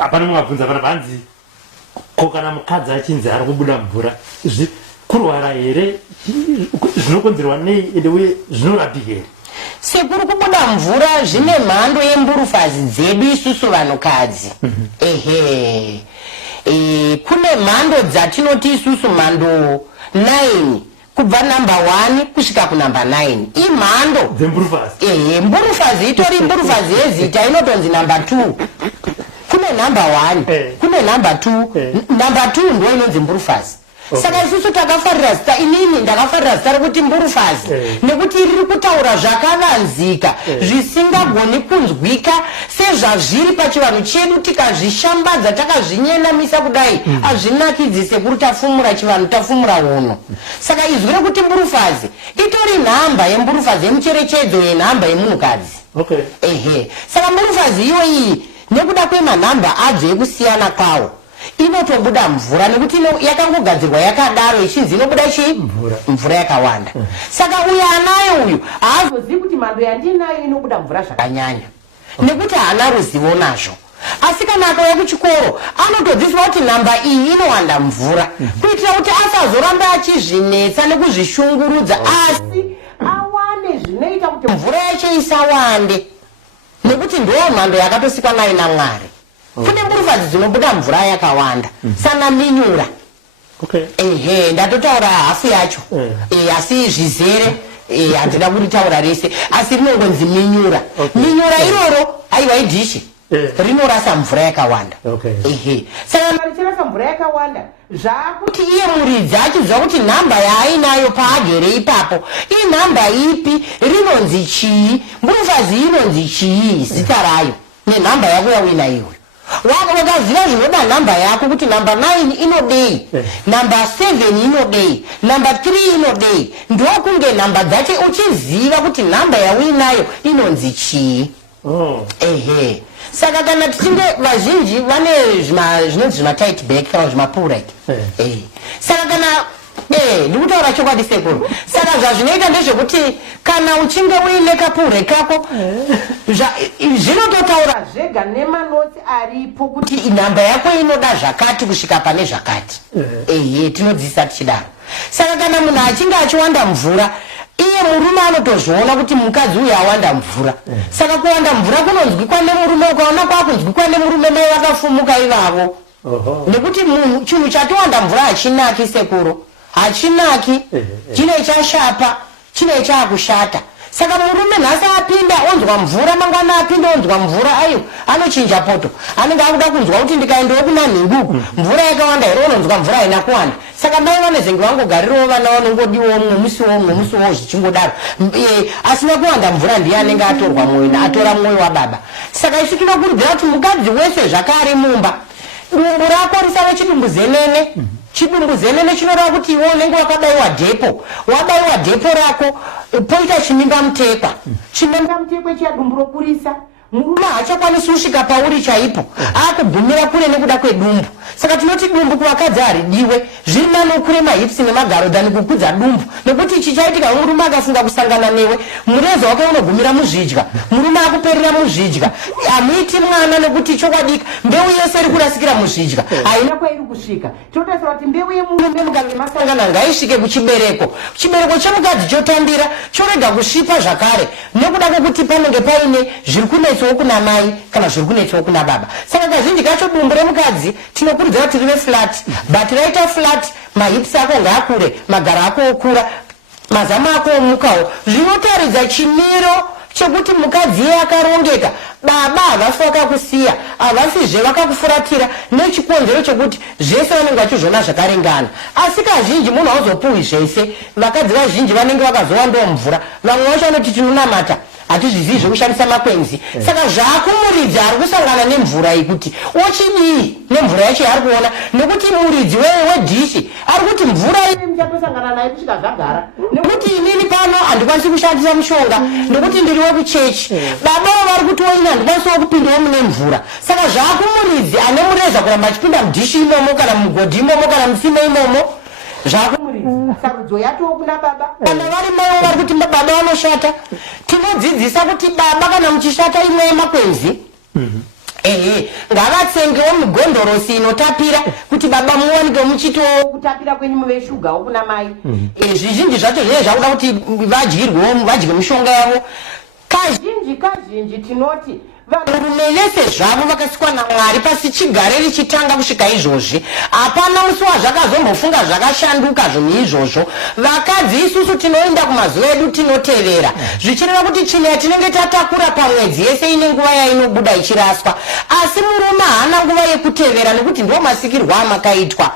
Apana mwabvunza pana banzi ko kana mukadzi achinzi ari kubuda mvura kurwara here zvinokonzerwa nei ende uye zvinorapika here? Sekuri kubuda mvura zvine mhando yemburufazi dzedu isusu vanhukadzi. Kune mhando dzatinoti isusu mhando 9 kubva namba 1 kusvika kunamba 9 imhando dzemburufazi. Mburufazi itori mburufazi yezita inotonzi namba 2. Kune namba 1 kune namba 2 namba 2 ndo inonzi mburufazi. Saka isusu takafarira zita, inini ndakafarira zita rekuti mburufazi nekuti riri kutaura zvakavanzika zvisingagoni kunzwika sezvazviri pachivanhu chedu tikazvishambadza takazvinyenamisa kudai hazvinakidzi sekuri tafumura chivanhu tafumura hunhu. Saka izwi rekuti mburufazi itori nhamba yemburufazi yemucherechedzo yenhamba yemunhukadzi. Saka mburufazi iyoyi nekuda kwemanhamba adzo ekusiyana kwawo inotobuda mvura nekuti yakangogadzirwa yakadaro ichinzi inobuda mvura yakawanda. Saka uyu anayo uyu haazozivi kuti mhando yandinayo inobuda mvura zvakanyanya nekuti haana ruzivo nazvo. Asi kana akauya kuchikoro anotodzidziswa kuti nhamba iyi inowanda mvura kuitira kuti asazoramba achizvinetsa nekuzvishungurudza asi awane zvinoita kuti mvura yacho isawande nekuti ndo mhando yakatosikwa nayo naMwari. Kune mburufazi dzinobuda mvura yakawanda sana minyura. Ndatotaura hafu yacho. Asi zvizere handina kuritaura rese asi rinongonzi minyura. Minyura iroro aiwa idhishi rinorasa mvura yakawanda. Saka richirasa mvura yakawanda zvakuti iye muridzi achiziva kuti nhamba yaainayo paagere ipapo inhamba ipi, rinonzi chii, mburufazi inonzi chii zita rayo nenhamba yako yauinaiwe. Wakaziva zvinoda nhamba yako kuti namba 9 inodei, namba 7 inodei, namba 3 inodei, ndokunge nhamba dzacho uchiziva kuti nhamba yauinayo inonzi chii. Saka kana tichinge vazhinji vane zvinonzi zvimatight back kana zvimapurek. Saka kana ndikutaura chokwadi sekuru. Saka zvazvinoita ndezvekuti kana uchinge uine kapure kako zvinototaura zvega nemanotsi aripo kuti nhamba yako inoda zvakati kusvika pane zvakati. Tinodzidzisa tichidaro. Saka kana munhu achinge achiwanda mvura iye murume anotozviona kuti mukadzi uyu awanda mvura. Saka kuwanda mvura kunonzwikwa nemurume, ukaona kwakunzwikwa nemurume mai vakafumuka ivavo. Nekuti chinhu chatowanda mvura hachinaki sekuru, hachinaki, chine chashapa, chine chakushata. Saka murume nhasi apinda onzwa mvura, mangwana apinda onzwa mvura, ayo anochinja poto. Anenge akuda kunzwa kuti ndikaendawo kuna nhinguku mvura yakawanda here, unonzwa mvura haina kuwanda. Saka mai vanezenge vangogarirawo vana vanongodiwo musi zvichingodaro. Asina kuwanda mvura ndiye anenge atorwa mwoyo, atora mwoyo wababa. Saka isu tinokurudzira kuti mukadzi wese zvakare mumba dumbu rako risave chidumbuzenene. Chidumbuzenene chinoreva kuti iwe unenge wakabaiwa dhepo, wabaiwa dhepo rako poita chimimba mutekwa. Chimimba mutekwa chiya dumbu rokurisa. Murume haachakwanisi kusvika pauri chaipo, akugumira kure nekuda kwedumbu. Saka tinoti dumbu kuvakadzi haridiwe, zviri nani ukure mahipsi nemagaro dhani kukudza dumbu. Nekuti chichaitika murume akafunga kusangana newe, mureza wake unogumira muzvidya, murume akuperera muzvidya. Hamuiti mwana nekuti chokwadika mbeu yese iri kurasikira muzvidya, haina kwairi kusvika. Tinotarisira kuti mbeu yemurume mukange masangana ngaisvike kuchibereko. Chibereko chemukadzi chotambira chorega kusvipa zvakare nekuda kwekuti panenge paine zviri kunetsawo kuna mai kana zviri kunetsawo kuna baba. Saka kazhinji kacho dumbu remukadzi tinokurudzira kuti rive flat, but raita flat mahipsi ako ngaakure, magara ako okura, mazama ako omukawo. Zvinotaridza chimiro chekuti mukadzi iye akarongeka, baba havasi vakakusiya, havasizve vakakufuratira, nechikonzero chekuti zvese vanenge vachizvona zvakarengana. Asi kazhinji munhu hauzopuwi zvese, vakadzi vazhinji vanenge vakazowandawo mvura, vamwe vacho vanoti tinonamata hatizvizivi zvekushandisa makwenzi. Saka zvakumuridzi ari kusangana nemvura iyi kuti ochidii nemvura yacho yaari kuona, nekuti muridzi wedhishi ari kuti mvura iyi muchatosangana nayo kusvika zvagara, nekuti inini pano handikwanisi kushandisa mushonga nekuti ndiri wekuchechi, babavo vari kuti oini handikwanisiwo kupindawo mune mvura. Saka zvakumuridzi ane mureza kuramba achipinda mudhishi imomo kana mugodhi imomo kana musime imomo zvakumuridzi. Sarudzo yatowo kuna baba kana vari mai vari kuti baba vanoshata, tinodzidzisa kuti baba kana muchishata imwe yemakwenzi ngavatsengewo migondorosi inotapira kuti baba muwanike muchitowo kutapira kwenyu muveshugawo kuna mai. Zvizhinji zvacho zvinenge zvakuda kuti vadye mishonga yavo. Kazhinji tinoti vanhurume vese zvavo vakasikwa naMwari pasi chigare richitanga kusvika izvozvi. Hapana musi wazvakazombofunga zvakashanduka zvinhu izvozvo. Vakadzi isusu tinoenda kumazuva edu tinotevera. Zvichireva kuti chimwe tinenge tatakura pamwedzi yese ine nguva yainobuda ichiraswa. Asi murume haana nguva yekutevera nekuti ndo masikirwo amakaitwa.